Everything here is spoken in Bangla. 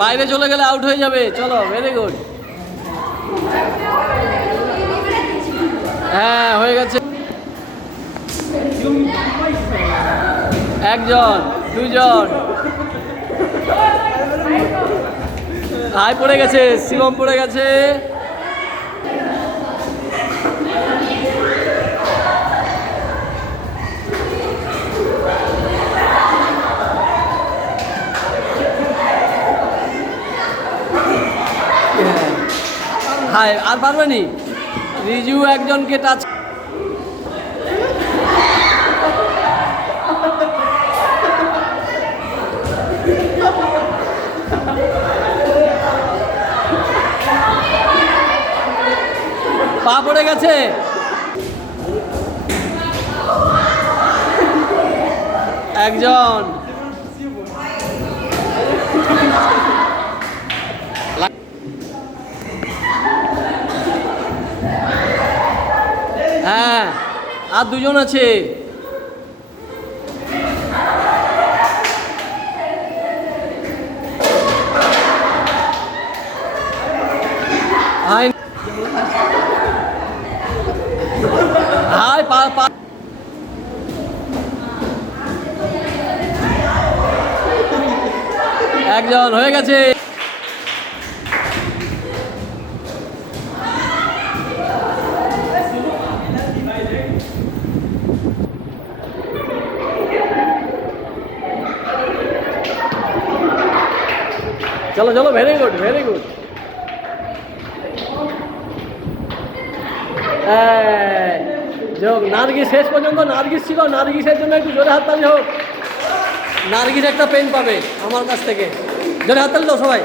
বাইরে চলে গেলে আউট হয়ে যাবে। চলো, ভেরি গুড। হ্যাঁ, হয়ে গেছে। একজন, দুজন। হাই পড়ে গেছে, শিবম পড়ে গেছে। হাই, আর পারবেনি। রিজু একজনকে টাচ। পা পড়ে গেছে। একজন। হ্যাঁ, আর দুজন আছে। হাই, হাই, পা পা। একজন হয়ে গেছে। চলো চলো, ভেরি গুড, ভেরি গুড। যোগ নার্গিস শেষ পর্যন্ত নার্গিস ছিল। নার্গিসের জন্য একটু জোরে হাততালি হোক। নার্গিস একটা পেন পাবে আমার কাছ থেকে। জোরে হাততালি দাও সবাই।